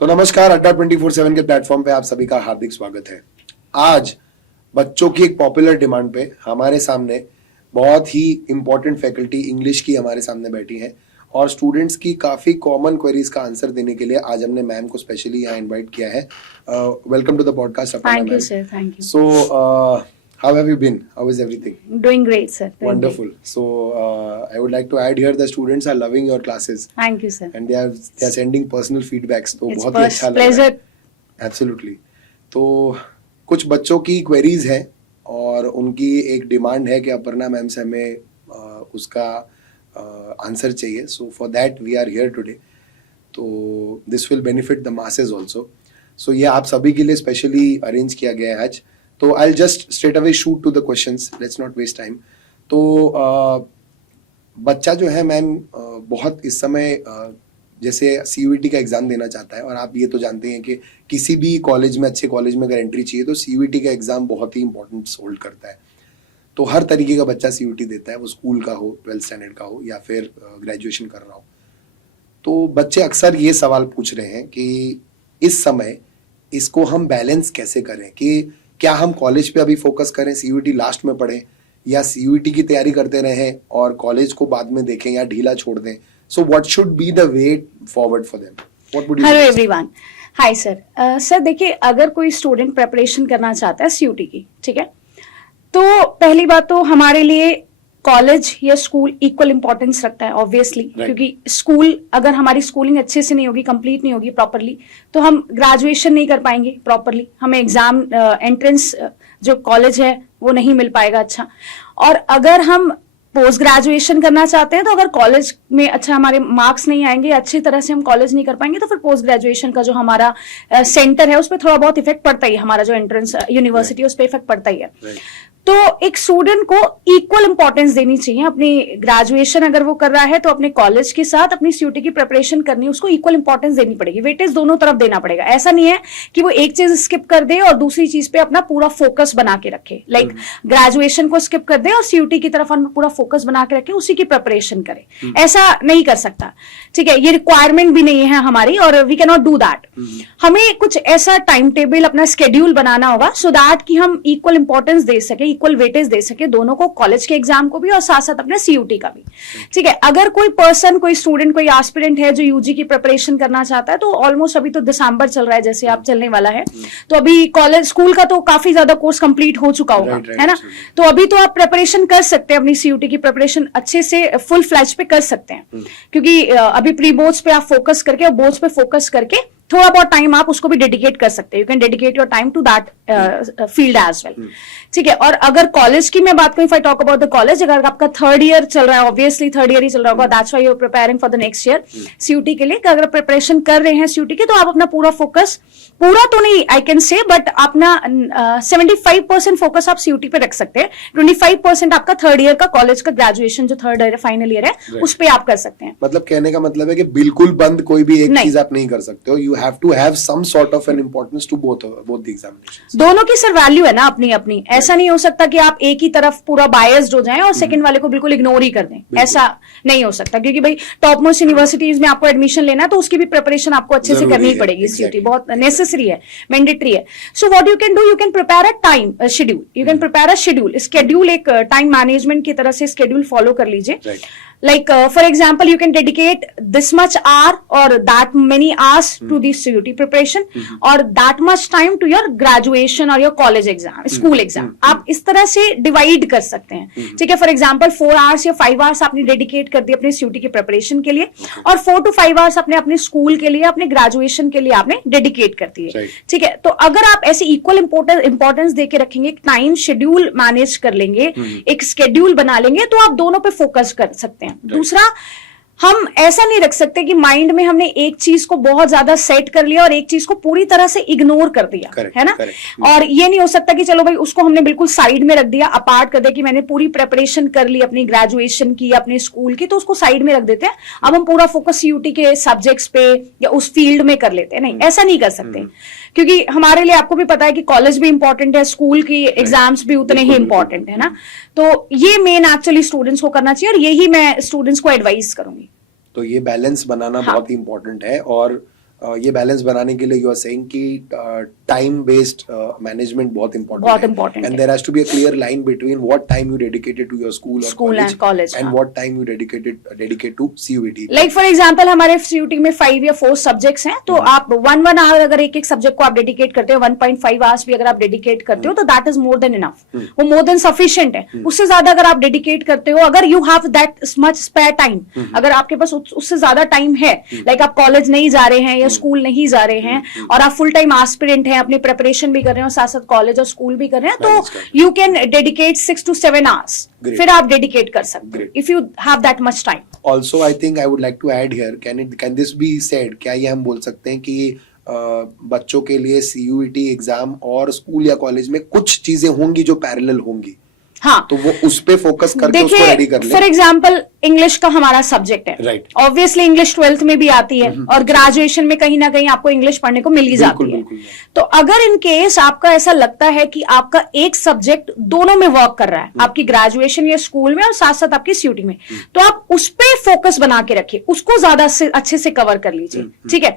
तो नमस्कार, अड्डा 24/7 के प्लेटफॉर्म पे आप सभी का हार्दिक स्वागत है। आज बच्चों की एक पॉपुलर डिमांड पे हमारे सामने बहुत ही इंपॉर्टेंट फैकल्टी इंग्लिश की हमारे सामने बैठी है और स्टूडेंट्स की काफी कॉमन क्वेरीज का आंसर देने के लिए आज हमने मैम को स्पेशली यहाँ इनवाइट किया है। Welcome to the podcast. Thank you sir, thank you. So how have you been? How is everything? Doing great, sir. Wonderful. So I would like to add here the students are loving your classes. Thank you, sir. And they are sending personal feedbacks. तो It's बहुत ही अच्छा लग रहा है। pleasure. Absolutely. तो कुछ बच्चों की क्वेरीज हैं और उनकी एक डिमांड है कि अपर्णा मैम से हमें उसका आंसर चाहिए। So for that we are here today. तो this will benefit the masses also. So ये आप सभी के लिए स्पेशली अरेंज किया गया है आज। तो I just straight away shoot to the questions, let's not waste time. तो बच्चा जो है मैम बहुत इस समय जैसे सीयूईटी का एग्जाम देना चाहता है और आप ये तो जानते हैं कि किसी भी कॉलेज में, अच्छे कॉलेज में अगर एंट्री चाहिए तो सीयूईटी का एग्जाम बहुत ही इंपॉर्टेंट होल्ड करता है। तो हर तरीके का बच्चा सीयूईटी देता है, वो स्कूल का हो, 12th स्टैंडर्ड का हो या फिर ग्रेजुएशन कर रहा हो। तो बच्चे अक्सर ये सवाल पूछ रहे हैं कि इस समय इसको हम बैलेंस कैसे करें, कि क्या हम कॉलेज पे अभी फोकस करें, सीयूईटी लास्ट में पढ़ें, या सीयूईटी की तैयारी करते रहें और कॉलेज को बाद में देखें या ढीला छोड़ दें। So what should be the way forward for them? What would you? Hello everyone, hi sir. Sir देखिए, अगर कोई स्टूडेंट प्रिपरेशन करना चाहता है सीयूईटी की, ठीक है, तो पहली बात तो हमारे लिए कॉलेज या स्कूल इक्वल इंपॉर्टेंस रखता है ऑब्वियसली, क्योंकि स्कूल अगर हमारी स्कूलिंग अच्छे से नहीं होगी, कंप्लीट नहीं होगी प्रॉपरली, तो हम ग्रेजुएशन नहीं कर पाएंगे प्रॉपरली, हमें एग्जाम एंट्रेंस जो कॉलेज है वो नहीं मिल पाएगा अच्छा। और अगर हम पोस्ट ग्रेजुएशन करना चाहते हैं तो अगर कॉलेज में अच्छा हमारे मार्क्स नहीं आएंगे, अच्छी तरह से हम कॉलेज नहीं कर पाएंगे, तो फिर पोस्ट ग्रेजुएशन का जो हमारा सेंटर है उस पर थोड़ा बहुत इफेक्ट पड़ता ही है, हमारा जो एंट्रेंस यूनिवर्सिटी उस पर इफेक्ट पड़ता ही है। तो एक स्टूडेंट को इक्वल इंपॉर्टेंस देनी चाहिए। अपनी ग्रेजुएशन अगर वो कर रहा है तो अपने कॉलेज के साथ अपनी सीयूईटी की प्रिपरेशन करनी है, उसको इक्वल इंपॉर्टेंस देनी पड़ेगी, वेटेज दोनों तरफ देना पड़ेगा। ऐसा नहीं है कि वो एक चीज स्किप कर दे और दूसरी चीज पे अपना पूरा फोकस बना के रखे, लाइक ग्रेजुएशन को स्किप कर दे और सीयूईटी की तरफ पूरा फोकस बना के रखे, उसी की प्रिपरेशन करे। ऐसा नहीं कर सकता, ठीक है, ये रिक्वायरमेंट भी नहीं है हमारी और we can not do that. हमें कुछ ऐसा टाइम टेबल, अपना स्केड्यूल बनाना होगा सो दैट कि हम इक्वल इंपॉर्टेंस दे सके, इक्वल वेटेज दे सके दोनों को, कॉलेज के एग्जाम को भी और साथ साथ अपने सीयूईटी का भी, ठीक है। अगर कोई पर्सन, कोई स्टूडेंट, कोई एस्पिरेंट है जो यूजी की प्रिपरेशन करना चाहता है, तो ऑलमोस्ट अभी तो दिसंबर चल रहा है, जैसे आप चलने वाला है, तो अभी कॉलेज स्कूल का तो काफी ज्यादा कोर्स कंप्लीट हो चुका होगा, है ना। तो अभी तो आप प्रिपरेशन कर सकते हैं, अपनी सीयूईटी की प्रिपरेशन अच्छे से फुल फ्लैज पे कर सकते हैं, क्योंकि अभी प्री बोर्ड्स पे आप फोकस करके और बोर्ड्स पे फोकस करके थोड़ा बहुत टाइम आप उसको भी डेडिकेट कर सकते हैं। You can dedicate your time to that field as well, ठीक है। और अगर कॉलेज की मैं बात करूं, if I talk about the college, अगर आपका थर्ड ईयर चल रहा है, ऑब्वियसली थर्ड ईयर ही चल रहा होगा, that's why you are preparing for the next year CUET के लिए। अगर प्रिपरेशन कर रहे हैं सीयूईटी की, तो आप अपना पूरा फोकस, पूरा तो नहीं आई कैन से, बट अपना 75% फोकस आप सीयूईटी पे रख सकते हैं, 25% आपका थर्ड ईयर का कॉलेज का ग्रेजुएशन जो थर्ड ईयर फाइनल ईयर है उस पर आप कर सकते हैं। मतलब कहने का मतलब है कि बिल्कुल बंद कोई भी एक चीज आप नहीं कर सकते हो, you have to have some sort of an importance to both the examinations. दोनों की सर वैल्यू है ना अपनी अपनी, ऐसा नहीं हो सकता कि आप एक ही तरफ पूरा बायस्ड हो जाएं और सेकंड वाले को बिल्कुल इग्नोर ही कर दें, ऐसा नहीं हो सकता, क्योंकि भाई टॉप मोस्ट यूनिवर्सिटीज में आपको एडमिशन लेना है तो उसकी भी प्रिपरेशन आपको अच्छे से करनी ही पड़ेगी, सीयूईटी बहुत नेसेसरी है, मैंडेटरी है। So what you can do, you can prepare a time schedule, you can prepare a schedule, schedule, एक टाइम मैनेजमेंट की तरह से स्केड्यूल फॉलो कर लीजिए। Like for example, you can dedicate this much hour or that many hours to the CUT preparation or that much time to your graduation or your college exam, school exam. आप इस तरह से divide कर सकते हैं, ठीक है। For example 4 hours या 5 hours आपने डेडिकेट कर दिए अपने CUT की प्रिपरेशन के लिए और 4 to 5 hours अपने अपने स्कूल के लिए, अपने ग्रेजुएशन के लिए आपने डेडिकेट कर दिए, ठीक है। तो अगर आप ऐसे इक्वल इंपॉर्टेंस दे के रखेंगे, एक टाइम शेड्यूल मैनेज कर लेंगे, एक स्केड्यूल बना लेंगे, तो आप दोनों पे फोकस कर सकते हैं। दूसरा, हम ऐसा नहीं रख सकते कि माइंड में हमने एक चीज को बहुत ज्यादा सेट कर लिया और एक चीज को पूरी तरह से इग्नोर कर दिया, है ना। और ये नहीं हो सकता कि चलो भाई उसको हमने बिल्कुल साइड में रख दिया, अपार्ट कर दिया कि मैंने पूरी प्रिपरेशन कर ली अपनी ग्रेजुएशन की, अपने स्कूल की, तो उसको साइड में रख देते हैं, अब हम पूरा फोकस सीयूटी के सब्जेक्ट्स पे या उस फील्ड में कर लेते हैं। नहीं, ऐसा नहीं कर सकते, क्योंकि हमारे लिए आपको भी पता है कि कॉलेज भी इंपॉर्टेंट है, स्कूल की एग्जाम्स भी उतने ही इंपॉर्टेंट है ना। तो ये मेन एक्चुअली स्टूडेंट्स को करना चाहिए और यही मैं स्टूडेंट्स को एडवाइस करूंगी। तो ये बैलेंस बनाना बहुत ही इंपॉर्टेंट है। और ये बैलेंस बनाने के लिए यू आर सेइंग कि टाइम बेस्ड मैनेजमेंट बहुत इंपॉर्टेंट है, and there has to be a clear line between what time you dedicated to your school and college and what time you dedicate to CUET. Like for example हमारे CUET में 5 या 4 subjects हैं, तो आप 1 our अगर एक subject को आप डेडिकेट करते हो, 1.5 आवर्स भी अगर आप डेडिकेट करते हो, तो that is more than enough, वो मोर देन सफिशिएंट है. उससे ज्यादा अगर आप डेडिकेट करते हो, अगर you have that much spare time, अगर आपके पास उससे ज्यादा टाइम है, लाइक आप कॉलेज नहीं जा रहे हैं या स्कूल नहीं जा रहे हैं और आप फुल टाइम एस्पिरेंट हैं, अपनी प्रिपरेशन भी कर रहे हैं और साथ साथ कॉलेज और स्कूल भी कर रहे हैं, तो you can dedicate 6 to 7 hours, फिर आप डेडिकेट कर सकते हो if you have that much time. Also, I think I would like to add here, can this be said, क्या ये हम बोल सकते हैं कि बच्चों के लिए CUET एग्जाम और स्कूल या कॉलेज में कुछ चीजें होंगी जो पैरेलल होंगी, हाँ, तो वो उस पे फोकस करके उसको रेडी कर ले. फॉर एग्जाम्पल इंग्लिश का हमारा सब्जेक्ट है, राइट, ऑब्वियसली इंग्लिश 12th में भी आती है और ग्रेजुएशन में कहीं ना कहीं आपको इंग्लिश पढ़ने को मिल ही जाती है. तो अगर इन केस आपका ऐसा लगता है कि आपका एक सब्जेक्ट दोनों में वर्क कर रहा है, आपकी ग्रेजुएशन या स्कूल में और साथ साथ आपकी CUET में, तो आप उस पे फोकस बना के रखिए, उसको ज्यादा अच्छे से कवर कर लीजिए. ठीक है,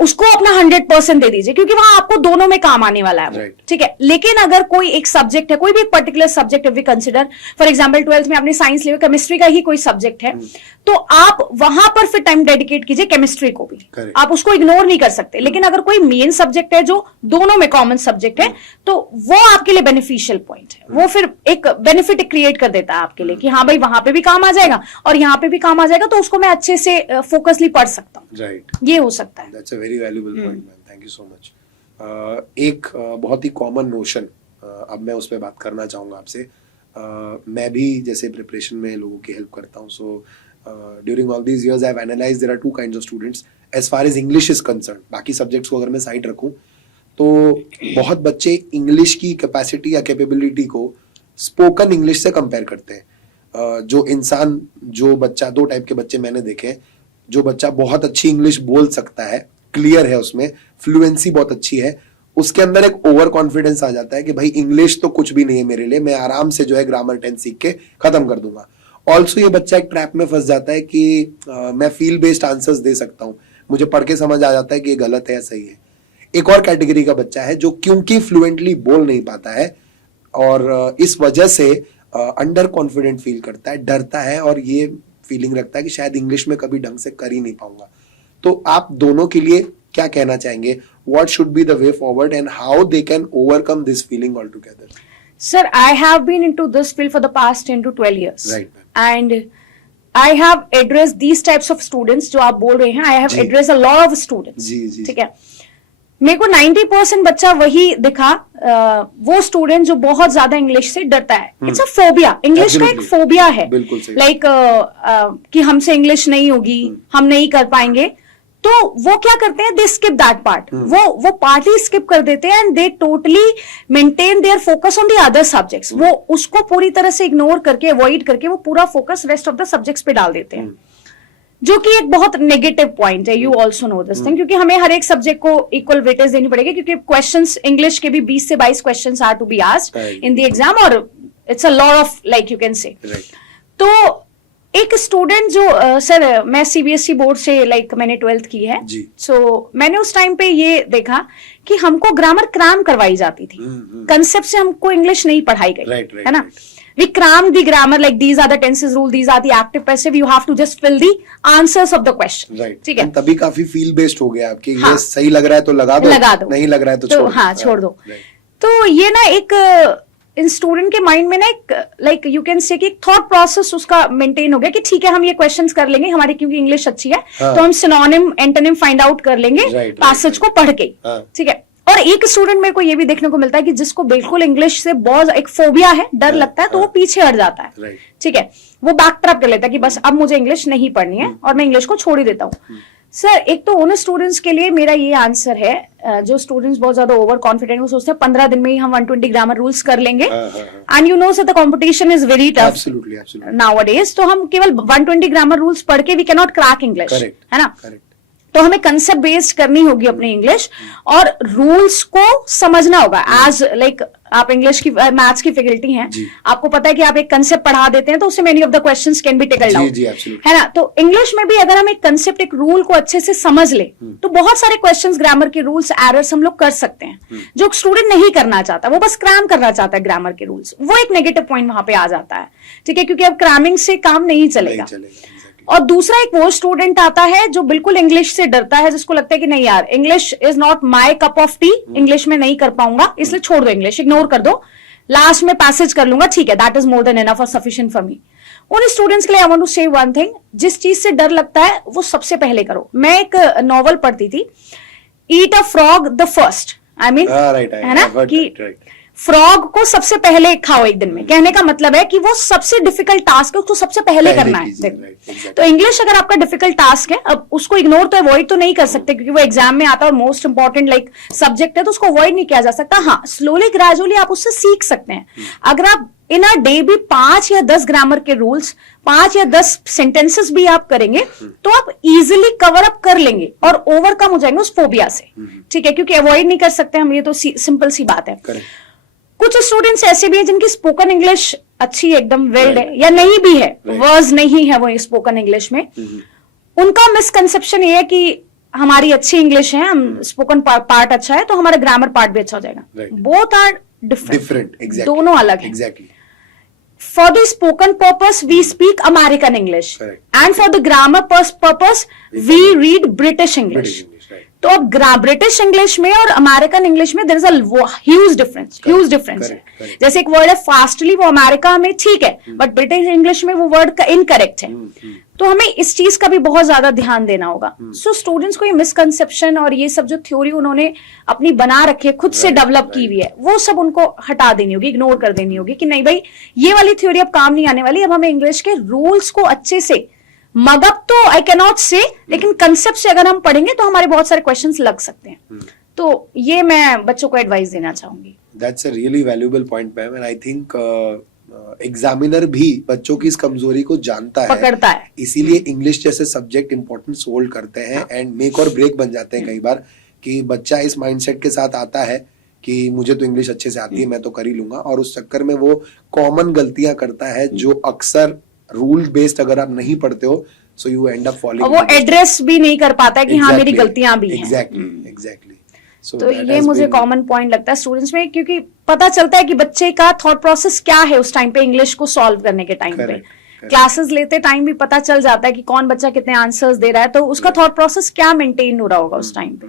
उसको अपना 100% दे दीजिए, क्योंकि वहां आपको दोनों में काम आने वाला है. ठीक है, लेकिन अगर कोई एक सब्जेक्ट है, कोई भी एक particular subject we consider, for example 12th में आपने साइंस लिया, केमिस्ट्री का ही कोई सब्जेक्ट है, तो आप वहां पर फिर टाइम डेडिकेट कीजिए केमिस्ट्री को भी. आप उसको इग्नोर नहीं कर सकते. लेकिन अगर कोई मेन सब्जेक्ट है जो दोनों में कॉमन सब्जेक्ट है, तो वो आपके लिए बेनिफिशियल पॉइंट है, वो फिर एक बेनिफिट क्रिएट कर देता है आपके लिए कि हाँ भाई वहां पे भी काम आ जाएगा और यहाँ पे भी काम आ जाएगा, तो उसको मैं अच्छे से फोकसली पढ़ सकता हूँ. राइट, ये हो सकता है. That's a very valuable point, man. Thank you so much. एक बहुत ही कॉमन नोशन, अब मैं उस पर बात करना चाहूँगा आपसे. मैं भी जैसे प्रिपरेशन में लोगों की हेल्प करता हूँ, so during all these years I have analysed there are 2 kinds of students as far as English is concern. बाकी सब्जेक्ट्स को अगर मैं साइड रखूँ तो बहुत बच्चे इंग्लिश की कैपेसिटी या कैपेबिलिटी को स्पोकन इंग्लिश से कंपेयर करते हैं. जो बच्चा, 2 टाइप के बच्चे मैंने देखे हैं. जो बच्चा बहुत अच्छी इंग्लिश बोल सकता है, क्लियर है, उसमें फ्लुएंसी बहुत अच्छी है, उसके अंदर एक ओवर कॉन्फिडेंस आ जाता है कि भाई इंग्लिश तो कुछ भी नहीं है मेरे लिए, मैं आराम से जो है ग्रामर टेंस सीख के खत्म कर दूंगा. ऑल्सो ये बच्चा एक ट्रैप में फंस जाता है कि मैं फील बेस्ड आंसर्स दे सकता हूँ, मुझे पढ़ के समझ आ जाता है कि ये गलत है या सही है. एक और कैटेगरी का बच्चा है जो क्योंकि फ्लुएंटली बोल नहीं पाता है और इस वजह से अंडर कॉन्फिडेंट फील करता है, डरता है और ये फीलिंग रखता है कि शायद इंग्लिश में कभी ढंग से कर ही नहीं पाऊंगा. तो आप दोनों के लिए क्या कहना चाहेंगे? What should be the way forward and how they can overcome this feeling altogether? Sir, I have been into this field for the past 10 to 12 years. Right. And I have addressed these types of students जो आप बोल रहे हैं. I have addressed a lot of students. जी. ठीक है. मेरे को 90% बच्चा वही दिखा, वो स्टूडेंट जो बहुत ज्यादा इंग्लिश से डरता है. इट्स अ फोबिया, इंग्लिश का एक फोबिया है. लाइक कि हमसे इंग्लिश नहीं होगी, हम नहीं कर पाएंगे, तो वो क्या करते हैं, दे स्किप दैट पार्ट, वो पार्ट ही स्किप कर देते हैं and they totally maintain their focus on the other subjects. वो उसको पूरी तरह से इग्नोर करके, अवॉइड करके वो पूरा focus rest of the subjects पे डाल देते हैं, जो कि एक बहुत नेगेटिव पॉइंट है. You also know this thing, क्योंकि हमें हर एक सब्जेक्ट को इक्वल वेटेज देनी पड़ेगी, क्योंकि क्वेश्चंस इंग्लिश के भी 20 से 22 questions are to be asked in the exam और it's a lot of, like you can say. तो एक स्टूडेंट जो सर मैं CBSE बोर्ड से मैंने 12th की है, सो मैंने उस टाइम पे ये देखा कि हमको ग्रामर क्रैम करवाई जाती थी. कंसेप्ट से हमको इंग्लिश नहीं पढ़ाई गई, है ना. We cram the grammar, like these are the tenses rule, these are the active passive, you have to just fill the answers of the question. Right. ठीक है. तभी काफी फील बेस्ड हो गया आपके. ये सही लग रहा है तो लगा दो, नहीं लग रहा है तो छोड़. हाँ, छोड़ दो. तो ये ना एक इन स्टूडेंट के माइंड में ना एक लाइक यू कैन से कि एक थॉट प्रोसेस उसका मेंटेन हो गया कि ठीक है हम ये क्वेश्चंस कर लेंगे, हमारी क्योंकि इंग्लिश अच्छी है, तो हम सिनोनिम एंटोनिम फाइंड आउट कर लेंगे पैसेज को पढ़ के. ठीक है. और एक स्टूडेंट मेरे को ये भी देखने को मिलता है कि जिसको बिल्कुल इंग्लिश से बहुत एक फोबिया है, डर लगता है, तो वो पीछे हट जाता है. ठीक है, वो बैक ट्रैप कर लेता है कि बस अब मुझे इंग्लिश नहीं पढ़नी है और मैं इंग्लिश को छोड़ ही देता हूँ. सर एक तो उन स्टूडेंट्स के लिए मेरा ये आंसर है, जो स्टूडेंट्स बहुत ज्यादा ओवर कॉन्फिडेंट, वो सोचते हैं 15 दिन में ही हम 120 ग्रामर रूल्स कर लेंगे, and you know sir the competition is very tough nowadays. तो हम केवल 120 ग्रामर रूल्स पढ़ के we can not crack English, है ना. तो हमें कंसेप्ट बेस्ड करनी होगी अपनी इंग्लिश, और रूल्स को समझना होगा एज लाइक आप इंग्लिश की मैथ्स की फैकल्टी हैं, आपको पता है कि आप एक कंसेप्ट पढ़ा देते हैं तो उससे many of the questions can be tackled out, है ना। तो इंग्लिश में भी अगर हम एक कंसेप्ट, एक रूल को अच्छे से समझ ले तो बहुत सारे क्वेश्चंस, ग्रामर के रूल्स, एरर्स हम लोग कर सकते हैं, जो स्टूडेंट नहीं करना चाहता, वो बस क्रैम करना चाहता है ग्रामर के रूल्स, वो एक नेगेटिव पॉइंट वहां पे आ जाता है, ठीक है, क्योंकि अब क्रैमिंग से काम नहीं चलेगा। और दूसरा एक वो स्टूडेंट आता है जो बिल्कुल इंग्लिश से डरता है, जिसको लगता है कि नहीं यार, English is not my cup of T, English में नहीं कर पाऊंगा, इसलिए छोड़ दो, इंग्लिश इग्नोर कर दो, लास्ट में पैसेज कर लूंगा, ठीक है, that is more than enough और सफिशिएंट फॉर मी। उन स्टूडेंट्स के लिए आई वांट टू से वन थिंग, जिस चीज से डर लगता है वो सबसे पहले करो। मैं एक नॉवल पढ़ती थी, eat a frog the first, I mean, है ना, कि फ्रॉग को सबसे पहले खाओ एक दिन में, कहने का मतलब है कि वो सबसे डिफिकल्ट टास्क है, उसको सबसे पहले करना है। तो इंग्लिश अगर आपका डिफिकल्ट टास्क है, अब उसको इग्नोर तो अवॉइड तो नहीं कर सकते, क्योंकि वो एग्जाम में आता है और मोस्ट इंपॉर्टेंट लाइक सब्जेक्ट है, तो उसको अवॉइड नहीं किया जा सकता। हाँ, स्लोली ग्रेजुअली आप उससे सीख सकते हैं। अगर आप इन अ डे भी 5 या 10 ग्रामर के रूल्स, 5 या 10 सेंटेंसेस भी आप करेंगे तो आप इजिली कवर अप कर लेंगे और ओवरकम हो जाएंगे उस फोबिया से, ठीक है, क्योंकि अवॉइड नहीं कर सकते हम, ये तो सिंपल सी बात है। कुछ स्टूडेंट्स ऐसे भी हैं जिनकी स्पोकन इंग्लिश अच्छी एकदम वेल्ड है, या नहीं भी है, वर्ड्स नहीं है वो स्पोकन इंग्लिश में, उनका मिसकंसेप्शन ये है कि हमारी अच्छी इंग्लिश है, हम स्पोकन पार्ट अच्छा है तो हमारा ग्रामर पार्ट भी अच्छा हो जाएगा। बोथ आर डिफरेंट, दोनों अलग है। For the spoken purpose, we speak American English, and for the grammar purpose, we read British English. तो अब ब्रिटिश इंग्लिश में और अमेरिकन इंग्लिश में there is a huge difference है। जैसे एक वर्ड है फास्टली, वो अमेरिका में ठीक है, बट ब्रिटिश इंग्लिश में वो वर्ड का इनकरेक्ट है। तो हमें इस चीज का भी बहुत ज्यादा ध्यान देना होगा। सो स्टूडेंट्स को ये मिसकंसेप्शन और ये सब जो थ्योरी उन्होंने अपनी बना रखी है, खुद से डेवलप की हुई है, वो सब उनको हटा देनी होगी, इग्नोर कर देनी होगी कि नहीं भाई, ये वाली थ्योरी अब काम नहीं आने वाली, अब हमें इंग्लिश के रूल्स को अच्छे से, मगअप तो आई कैन नॉट से, लेकिन कंसेप्ट से अगर हम पढ़ेंगे तो हमारे बहुत सारे क्वेश्चंस लग सकते हैं। तो ये मैं बच्चों को एडवाइस देना चाहूंगी। That's a really valuable point ma'am, and I think examiner भी बच्चों की इस कमजोरी को जानता है, पकड़ता है, इसीलिए इंग्लिश जैसे सब्जेक्ट इंपॉर्टेंस होल्ड करते हैं एंड मेक और ब्रेक बन जाते हैं कई बार, कि बच्चा इस माइंडसेट के साथ आता है कि मुझे तो इंग्लिश अच्छे से आती है, मैं तो कर ही लूंगा, और उस चक्कर में वो कॉमन गलतियां करता है जो अक्सर रूल बेस्ड अगर आप नहीं पढ़ते हो, so you and up following, और वो एड्रेस भी नहीं कर पाता है कि हाँ मेरी गलतियां भी हैं। एग्जैक्टली। तो ये मुझे कॉमन पॉइंट लगता है स्टूडेंट्स में, क्योंकि पता चलता है कि बच्चे का थॉट प्रोसेस क्या है उस टाइम पे, इंग्लिश को सॉल्व करने के टाइम पे, क्लासेस लेते टाइम भी पता चल जाता है कि कौन बच्चा कितने आंसर्स दे रहा है, तो उसका थॉट प्रोसेस क्या मेंटेन हो रहा होगा उस टाइम पे।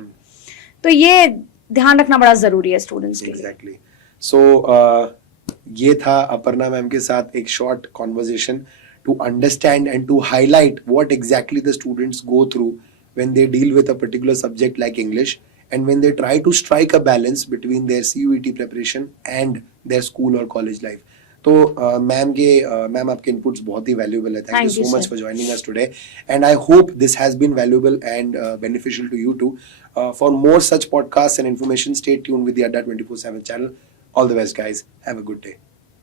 तो ये ध्यान रखना बड़ा जरूरी है स्टूडेंट्स के लिए। सो ये था अपर्णा मैम के साथ एक short conversation to understand and to highlight what exactly the students go through when they deal with a particular subject like English, and when they try to strike a balance between their CUET preparation and their school or college life. तो ma'am आपके inputs बहुत ही valuable है। Thank you so much for joining us today, and I hope this has been valuable and beneficial to you too. For more such podcasts and information, stay tuned with the Adda 24/7 channel. All the best guys, have a good day.